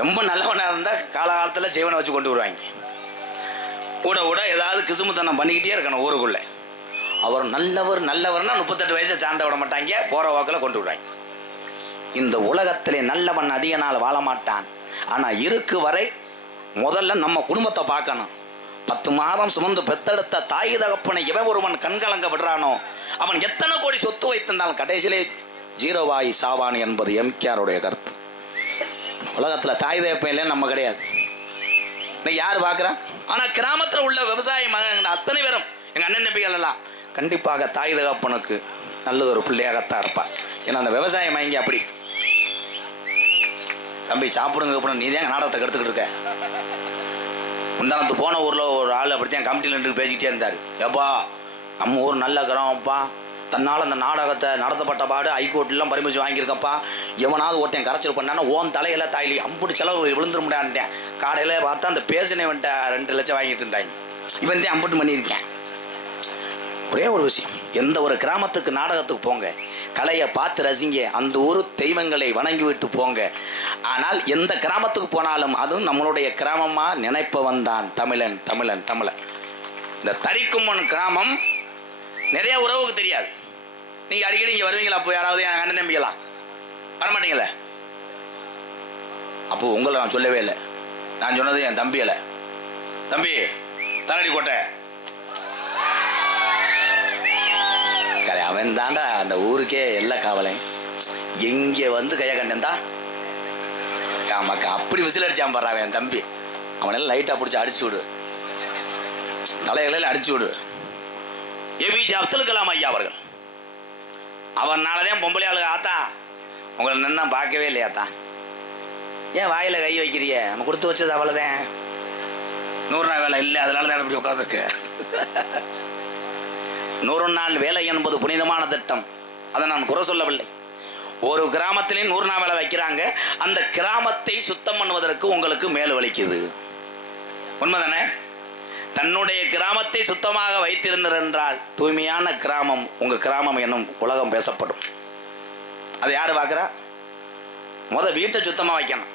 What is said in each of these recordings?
ரொம்ப நல்லவனாக இருந்தால் காலகாலத்தில் செய்வனை வச்சு கொண்டு வருவாங்க. கூட கூட ஏதாவது கிசுமுத்தனம் பண்ணிக்கிட்டே இருக்கணும் ஊருக்குள்ளே. அவர் நல்லவர் நல்லவர்னா 38 வயசை சார்ந்த விட மாட்டாங்க, போகிற வாக்கில் கொண்டு விடுவாங்க. இந்த உலகத்திலே நல்லவன் அதிக நாள் வாழ மாட்டான். ஆனால் இருக்கு வரை முதல்ல நம்ம குடும்பத்தை பார்க்கணும். 10 மாதம் சுமந்து பெத்தெடுத்த தாய் தகப்பனை எவன் ஒருவன் கண்கலங்க விடுறானோ அவன் எத்தனை கோடி சொத்து வைத்திருந்தாலும் கடைசியிலே ஜீரோவாய் சாவான் என்பது எம்கேஆருடைய கருத்து. உலகத்தில் தாய் தகப்பன் இல்லைன்னு நம்ம கிடையாது. இன்னைக்கு யார் பார்க்குறா? ஆனால் கிராமத்தில் உள்ள விவசாய மகன் அத்தனை பேரும் எங்கள் அண்ணன் தம்பிகள் எல்லாம் கண்டிப்பாக தாய் தகப்பனுக்கு நல்லது ஒரு பிள்ளையாகத்தான் இருப்பார். ஏன்னா அந்த விவசாய மயங்கி அப்படி தம்பி சாப்பிடுங்க அப்புறம் நீ தான் நாடகத்தை கெடுத்துக்கிட்டு இருக்க. முந்தானத்து போன ஊரில் ஒரு ஆள் அப்படித்தான் கமிட்டியில் நின்று பேசிக்கிட்டே இருந்தார். ஏப்பா நம்ம ஊர் நல்ல கிராமப்பா, தன்னால் அந்த நாடகத்தை நடத்தப்பட்ட பாடு ஹைகோர்ட்லாம் பரிமிஷன் வாங்கியிருக்கப்பா, எவனாவது ஒருத்தன் கரைச்சல் பண்ணான்னா ஓன் தலையில தாயிலி அம்புட்டு செலவு விழுந்துட முடியான்ட்டேன். காலையில் பார்த்தா அந்த பேசினே வந்துட்ட 2 லட்சம் வாங்கிட்டு இருந்தாங்க. இவன் தான் அம்புட்டு பண்ணியிருக்கேன். ஒரே ஒரு விஷயம், எந்த ஒரு கிராமத்துக்கு நாடகத்துக்கு போங்க, கலையை பார்த்து ரசிங்க, அந்த ஊர் தெய்வங்களை வணங்கி விட்டு போங்க. ஆனால் எந்த கிராமத்துக்கு போனாலும் அதுவும் நம்மளுடைய கிராமமாக நினைப்பவன் தான் தமிழன் தமிழன் தமிழன். இந்த தரிக்கும்மன் கிராமம் நிறைய உறவுக்கு தெரியாது. நீங்கள் அடிக்கடி இங்கே வருவீங்களா? அப்போ யாராவது என் அண்ணன் தம்பிங்களா வரமாட்டீங்களே? அப்போ உங்களை நான் சொல்லவே இல்லை. நான் சொன்னது என் தம்பிகளை. தம்பி தலடி கோட்டை அவன் தாண்டா அந்த ஊருக்கே எல்லா காவலை. எங்கே வந்து கையை கண்டா ஆமாக்கா அப்படி விசில் அடிச்சான் பாரு அவன் தம்பி. அவனெல்லாம் லைட்டாக பிடிச்சி அடிச்சு விடு, தலைகளில் அடிச்சு விடு. ஏபிஜே அப்துல் கலாம் ஐயா அவர்கள். அவனாலதான் பொம்பளை ஆளுங்க ஆத்தா உங்களை நின்னா பார்க்கவே இல்லையாத்தா, ஏன் வாயில் கை வைக்கிறிய, நம்ம கொடுத்து வச்சது அவ்வளோதான், 100 நாள் வேலை இல்லை அதனால தான் இப்படி உட்காந்துருக்கு. 100 நாள் வேலை என்பது புனிதமான திட்டம், அதை நான் குறை சொல்லவில்லை. ஒரு கிராமத்திலே 100 நாள் வேலை வைக்கிறாங்க. அந்த கிராமத்தை சுத்தம் பண்ணுவதற்கு உங்களுக்கு மேல் வலிக்குது. உண்மைதானே? தன்னுடைய கிராமத்தை சுத்தமாக வைத்திருந்தார் என்றால் தூய்மையான கிராமம் உங்கள் கிராமம் என்னும் உலகம் பேசப்படும். அதை யார் பார்க்குறா? வீட்டை சுத்தமாக வைக்கணும்.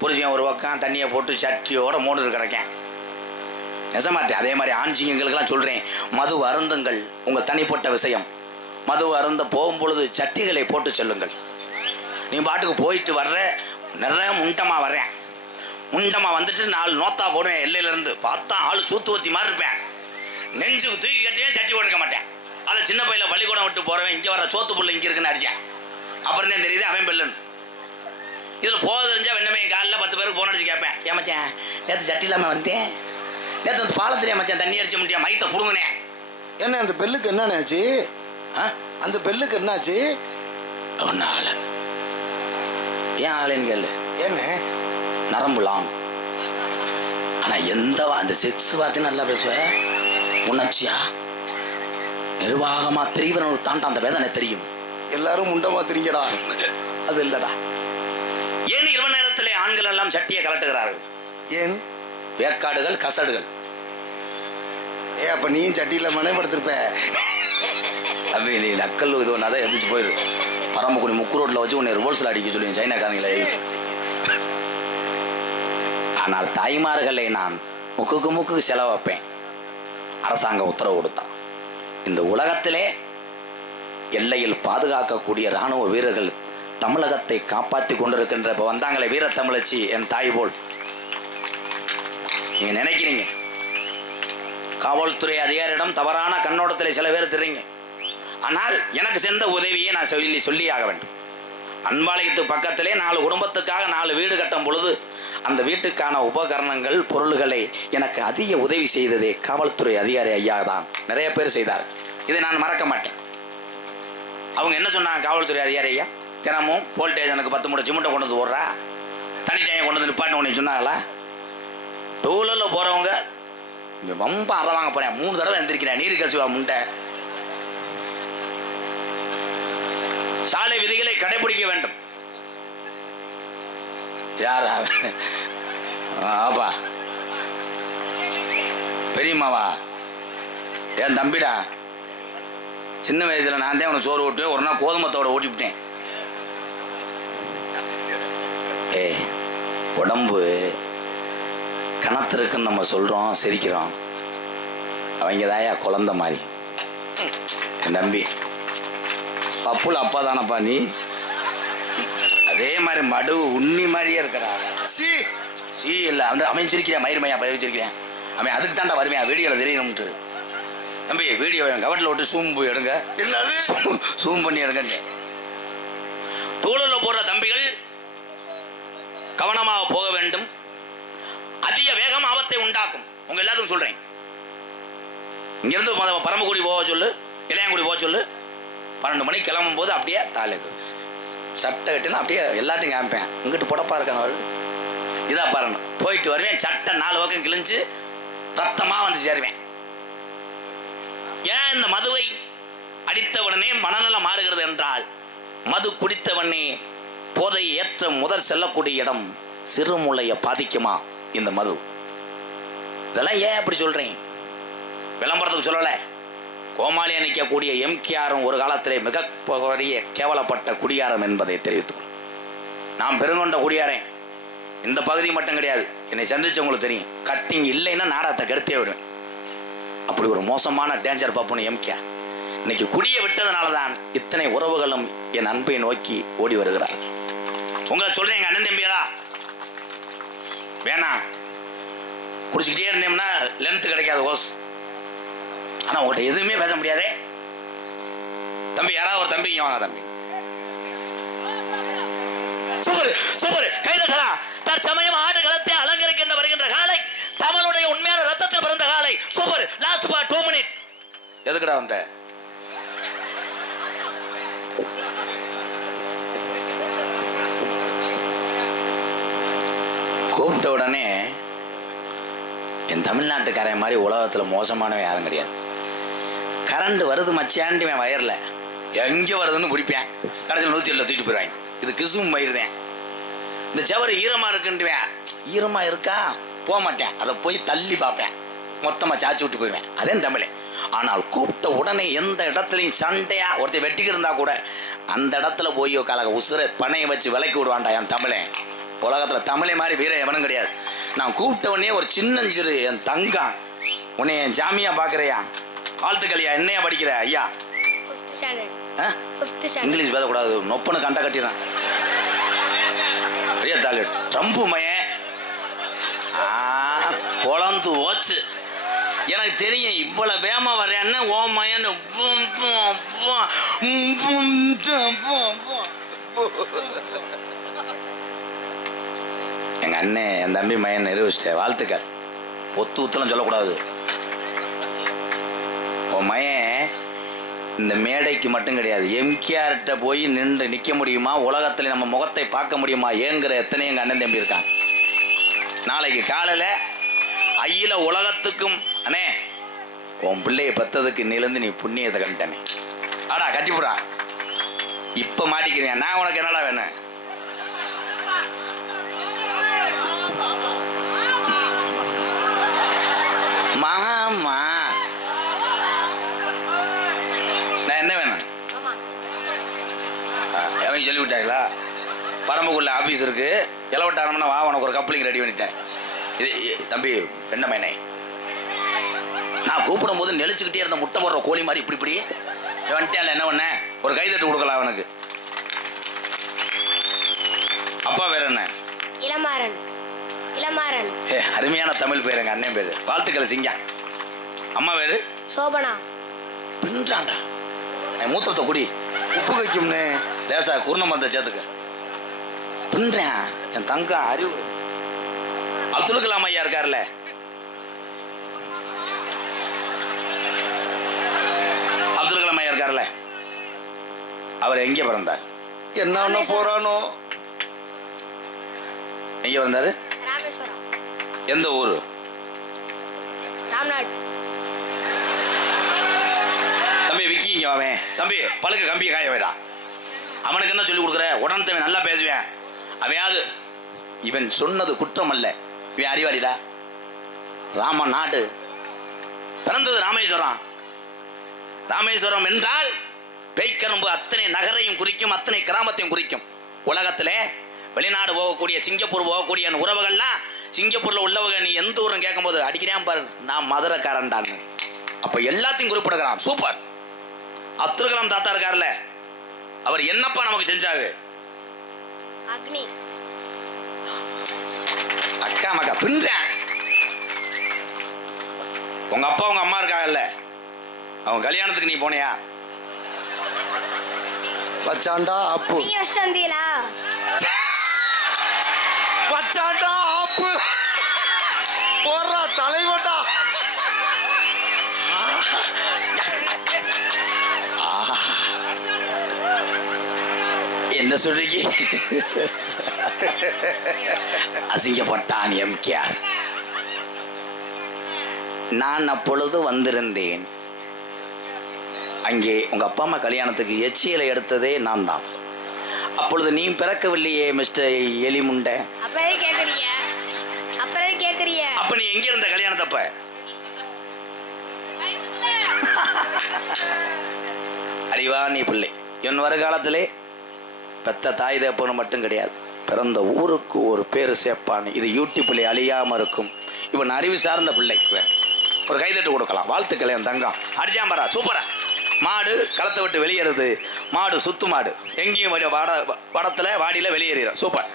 புருஷன் ஒரு பக்கம் தண்ணியை போட்டு சட்டியோட மூடு கிடக்கேன் நெசமாத்தி. அதே மாதிரி ஆண்சிங்களுக்கெல்லாம் சொல்கிறேன், மது அருந்துங்கள், உங்கள் தனிப்பட்ட விஷயம். மது அருந்த போகும்பொழுது சட்டிகளை போட்டு செல்லுங்கள். நீ பாட்டுக்கு போயிட்டு வர்ற, நிறைய முண்டமாக வர்றேன், முண்டமாக வந்துட்டு 4 நோத்தா போடுவேன். எல்லையிலேருந்து பார்த்தா ஆள் சூத்துவத்தி மாதிரி இருப்பேன். நெஞ்சுக்கு தூக்கி கட்டியே சட்டி கொடுக்க மாட்டேன். அதை சின்ன பையில பள்ளிக்கூடம் விட்டு போகிறவன் இங்கே வர சோத்து புள்ள இங்கே இருக்குன்னு அடித்தேன். அப்புறம் தான் தெரியுது அவன் பெல்லுன்னு. இதில் போக தெரிஞ்சால் வெண்ணமே காலையில் 10 பேருக்கு போன் அடிச்சு கேட்பேன், ஏமாச்சேன் நேற்று சட்டி இல்லாமல் வந்தேன், நேற்று வந்து பாலம் தெரியாம மச்சான் தண்ணி அடிச்ச முடியா மைத்தை புடுங்கினேன். என்ன அந்த பெல்லுக்கு என்னாச்சு? அந்த பெல்லுக்கு என்னாச்சு? ஒன்றும் ஆள. ஏன் ஆளுன்னு கேளு. என்ன நரம்புலாம். ஆனால் எந்த அந்த செக்ஸ் வார்த்தையும் நல்லா பேசுவேன். உணர்ச்சியா நிர்வாகமாக தெரிவனுக்கு தாண்டா அந்த வேதனை தெரியும். எல்லாரும் முண்டமா தெரியுங்கடா. அது இல்லடா. ஏன் இரவு நேரத்திலே ஆண்கள் எல்லாம் சட்டியை கலட்டுகிறார்கள்? ஏன்? வேக்காடுகள் கசடுகள். அப்ப நீயும் சட்டியில மனைப்படுத்திருப்ப. அப்படி நீ நக்கல் இது ஒன்றாதான் எதிர்த்து போயிரு. பரம்பக்குடி முக்கு ரோட்டில் வச்சு உன்னை ரிவர்ஸில் அடிக்க சொல்லி சைனாக்காரங்களே. ஆனால் தாய்மார்களை நான் முக்குக்கு செலவு வைப்பேன். அரசாங்கம் உத்தரவு கொடுத்தான். இந்த உலகத்திலே எல்லையில் பாதுகாக்கக்கூடிய இராணுவ வீரர்கள் தமிழகத்தை காப்பாற்றி கொண்டிருக்கின்ற இப்போ வந்தாங்களே வீர தமிழச்சி என் தாய் போல். நீங்க நினைக்கிறீங்க காவல்துறை அதிகாரியிடம் தவறான கண்ணோட்டத்தில் சில பேர் தெரியுங்க. ஆனால் எனக்கு சென்ற உதவியை நான் சொல்லி ஆக வேண்டும். அன்பாலயத்து பக்கத்திலே 4 குடும்பத்துக்காக 4 வீடு கட்டும் பொழுது அந்த வீட்டுக்கான உபகரணங்கள் பொருள்களை எனக்கு அதிக உதவி செய்ததே காவல்துறை அதிகாரி ஐயா தான். நிறைய பேர் செய்தார். இதை நான் மறக்க மாட்டேன். அவங்க என்ன சொன்னாங்க? காவல்துறை அதிகாரி ஐயா தினமும் வோல்டேஜ் எனக்கு 10 மூட்டை சிமெண்ட்டை கொண்டு வந்து ஓடுறா, தனி டைம் கொண்டு வந்து நிப்பாட்டு ஒன்று சொன்னாங்களா? டூலரில் போகிறவங்க ரொம்ப அற வாங்க போகிறேன், 3 தடவை எழுந்திருக்கிறேன், நீர் கசிவா முண்டை. சாலை விதிகளை கடைபிடிக்க வேண்டும். யாரா? ஆப்பா பெரியம்மாவா? என் தம்பிடா. சின்ன வயசுல நான் தான் அவனை சோறு ஓட்டுவேன். ஒரு நாள் கோதுமத்தோட ஓட்டிவிட்டேன். உடம்பு கணத்திருக்குன்னு நம்ம சொல்றோம், சிரிக்கிறோம். அவங்க தாயா குழந்தை மாதிரி. என் தம்பி பப்புல அப்பா தானப்பா நீ. அதே மாதிரி மடு உண்ணி மாதிரியே இருக்கடா. சி சீ இல்லை அந்த அவன் சிரிக்கிறேன், மயிர்மையா பயிர் வச்சிருக்கிறேன். அவன் அதுக்கு தாண்டா வருவேன், வீடியோவில் தெரியணும்ட்டு. தம்பி வீடியோ கவட்டில் விட்டு சூம் போய் எடுங்க, சூம் பண்ணி எடுங்க. டூலரில் போடுற தம்பிகள் கவனமாக போக வேண்டும். அதிக வேகம் ஆபத்தை உண்டாக்கும். உங்க எல்லாத்துக்கும் சொல்றேன். இங்கிருந்து பரமக்குடி போக சொல்லு, இளையாங்குடி போக சொல்லு. 12 மணிக்கு கிளம்பும் போது அப்படியே தாலுக்கு சட்டை கட்டுன்னு அப்படியே எல்லாத்தையும் காமிப்பேன். இங்கிட்டு புடப்பா இருக்காங்க, இதான் பாருங்க. போயிட்டு வருவேன், சட்டை 4 பக்கம் கிழிஞ்சு ரத்தமா வந்து சேருவேன். ஏன் இந்த மதுவை அடித்தவுடனே மனநலம் மாறுகிறது என்றால், மது குடித்தவனே போதை ஏற்ற முதல் செல்லக்கூடிய இடம் சிறுமூளையை பாதிக்குமா இந்த மது. இதெல்லாம் ஏன் அப்படி சொல்றேன்? விளம்பரத்துக்கு சொல்லல. கோமாளியா நிற்கக்கூடிய எம்கேஆரும் ஒரு காலத்திலே மிக பெரிய கேவலப்பட்ட குடியாரம் என்பதை தெரிவித்துக்கொள். நான் பெருங்கொண்ட குடியாரன். இந்த பகுதி மட்டும் கிடையாது, என்னை சந்திச்சவங்களுக்கு தெரியும். கட்டிங் இல்லைன்னா நாடகத்தை கெடுத்தே வருவேன். அப்படி ஒரு மோசமான டேஞ்சர் பாப்புன்னு எம்கே. இன்னைக்கு குடியை விட்டதுனால தான் இத்தனை உறவுகளும் என் அன்பை நோக்கி ஓடி வருகிறார். உங்களை சொல்றேன், எங்க அண்ணன் தம்பியா வேணாம், குடிச்சுக்கிட்டே இருந்தோம்னா லென்த் கிடைக்காது ஓஸ். ஆனா உங்கள்கிட்ட எதுவுமே பேச முடியாதே தம்பி. யாராவது ஒரு தம்பி வாங்க தம்பி. சூப்பர் சூப்பர், கைதட்டலாம். தற்சமயம் ஆடு களத்தை அலங்கரிக்கின்ற வருகின்ற காலை, தமிழுடைய உண்மையான ரத்தத்தில் பிறந்த காலை. சூப்பர். Last 2 minute. எதுக்குடா வந்த? கூப்பிட்ட உடனே என் தமிழ்நாட்டுக்காரன் மாதிரி உலகத்தில் மோசமானவன் யாரும் கிடையாது. கரண்ட் வருது மச்சியான்ட்டு என் வயரில் எங்கே வருதுன்னு பிடிப்பேன். கடைசியில் 107 தூக்கிட்டு போயிடுவாங்க. இது கிசும் பயிர்தேன். இந்த செவரு ஈரமாக இருக்குன்ட்டுவேன். ஈரமாக இருக்கா போக மாட்டேன், அதை போய் தள்ளி பார்ப்பேன், மொத்தமாக சாச்சி விட்டு போயிடுவேன். அதே தமிழே. ஆனால் கூப்பிட்ட உடனே எந்த இடத்துலையும் சண்டையா ஒருத்தர் வெட்டிக்கிட்டு இருந்தா கூட அந்த இடத்துல போய் கலக உசுரை பனையை வச்சு விலைக்கு விடுவான்டா என் தமிழே. உலகத்தில் தமிழை மாதிரி வீரம் எவனும் கிடையாது. நான் கூப்பிட்ட உடனே ஒரு சின்னஞ்சிறு என் தங்கம், உன்னை என் ஜாமியா பார்க்குறியா, வாழ்த்துக்களையா, என்னையா படிக்கிற ஐயா? இங்கிலீஷ் பேசக்கூடாது, நொப்பனு கண்ட கட்டிடுறான். பெரிய தாலி ட்ரம்பு மயன் குழந்து ஓச்சு. எனக்கு தெரியும் இவ்வளவு வேமா வர்றேன்னு ஓ மயன்னு. எங்க அண்ணன் என் தம்பி மயன் நிரூபிச்சிட்டேன். வாழ்த்துக்கள். ஒத்து ஊத்தலாம் சொல்லக்கூடாது. உன் மயன் இந்த மேடைக்கு மட்டும் கிடையாது, எம்கேஆர்கிட்ட போய் நின்று நிற்க முடியுமா, உலகத்தில் நம்ம முகத்தை பார்க்க முடியுமா ஏங்குற எத்தனை எங்கள் அண்ணன் தம்பி இருக்கான். நாளைக்கு காலையில் ஐயில உலகத்துக்கும் அண்ணே உன் பிள்ளையை பத்ததுக்கு நீலேருந்து நீ புண்ணியத்தை கண்டனே, ஆடா கட்டிப்புடா இப்போ மாட்டிக்கிறேன். நான் உனக்கு என்னடா வேணும்? மாமா நான் என்ன வேணும்? அவங்க சொல்லி விட்டாங்களா? பரம்புக்குள்ள ஆஃபீஸ் இருக்கு, இலவட்டானம்னா வா, உனக்கு ஒரு கப்ளிங் ரெடி பண்ணிட்டேன். இது தம்பி பெண்ண மேனே, நான் கூப்பிடும் போது நெளிச்சுக்கிட்டே இருந்த முட்டை போடுற கோழி மாதிரி இப்படி இப்படி வந்துட்டேன். என்ன பண்ண? ஒரு கைதட்டு கொடுக்கலாம் அவனுக்கு. அப்பா பேர் என்ன? இளமாறன். இளமாறன். அருமையான தமிழ் பேர். எங்க அண்ணன் பேரு. வாழ்த்துக்கள் சிங்கா. அம்மா பேரு சோபனா. பின்றாண்டா மூத்தத்தை குடி உப்பு வைக்கும்னே லேசா குருண மருந்தை சேர்த்துக்க. பின்றேன் என் தங்க அறிவு. அப்துல் கலாம் ஐயா இருக்காருல்ல, அப்துல் கலாம் ஐயா இருக்காருல்ல, அவர் எங்கே பிறந்தார்? என்ன போறானோ? எங்கே பிறந்தாரு? ராமேஸ்வரம். எந்த ஊரு? ராம்நாட். தம்பி விக்கி இங்க வாவேன். தம்பி பழுக்க கம்பியை காய வைடா. அவனுக்கு என்ன சொல்லி கொடுக்குற? உடனே தம்பி நல்லா பேசுவேன். அவையாது இவன் சொன்னது குற்றம் அல்ல, இவன் அறிவாளிடா. ராம நாடு பிறந்தது ராமேஸ்வரம். ராமேஸ்வரம் என்றால் பேய்க்கரும்பு அத்தனை நகரையும் குறிக்கும், அத்தனை கிராமத்தையும் குறிக்கும். உலகத்திலே வெளிநாடு போகக்கூடிய சிங்கப்பூர் போகக்கூடிய என் உறவுகள்லாம் சிங்கப்பூர்ல உள்ளவங்க நீ எந்த ஊரும் கேட்கும்போது அடிக்கிறேன் பாரு நான் மதுரைக்காரன்டான்னு. அப்ப எல்லாத்தையும் குறிப்பிடுகிறான். சூப்பர். அப்துல் கலாம் தாத்தா இருக்கார்ல, அவர் என்னப்பா நமக்கு செஞ்சாரு? அக்னி. அக்கா மக்கா பின்றேன். உங்க அப்பா உங்க அம்மா இருக்காங்கல்ல, அவங்க கல்யாணத்துக்கு நீ போனியா? வச்சாண்டா ஆப்பு. நீ வச்சுட்டு வந்தீங்களா? வச்சாண்டா ஆப்பு. போறா தலைவட்டா. என்ன சொல்றீங்க? அசிங்கப்பட்டான் எம்கேஆர். நான் அப்பொழுது வந்திருந்தேன். அங்கே உங்க அப்பா அம்மா கல்யாணத்துக்கு எச்சியலை எடுத்ததே நான் தான். அப்பொழுது நீ பிறக்கவில்லையே மிஸ்டர் எலிமுண்டை. அப்பவே கேக்குறிய? அப்பவே கேக்குறிய? அப்ப நீ எங்க இருந்த கல்யாணத்தப்ப? அறிவா நீ பிள்ளை. என் வருகாலத்திலே பெத்த தாய் தகப்பனு மட்டும் கிடையாது, பிறந்த ஊருக்கு ஒரு பேரு சேர்ப்பான். இது யூடியூப்ல அழியாம இருக்கும். இவன் அறிவு சார்ந்த பிள்ளை. ஒரு கைதட்டு கொடுக்கலாம். வாழ்த்துக்களை என் தங்கம். அடிச்சாம்பரா சூப்பரா. மாடு களத்தை விட்டு வெளியேறுது. மாடு சுத்து மாடு எங்கேயும் வடத்துல வாடியில வெளியேறிடும். சூப்பர்.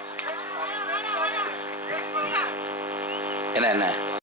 என்ன என்ன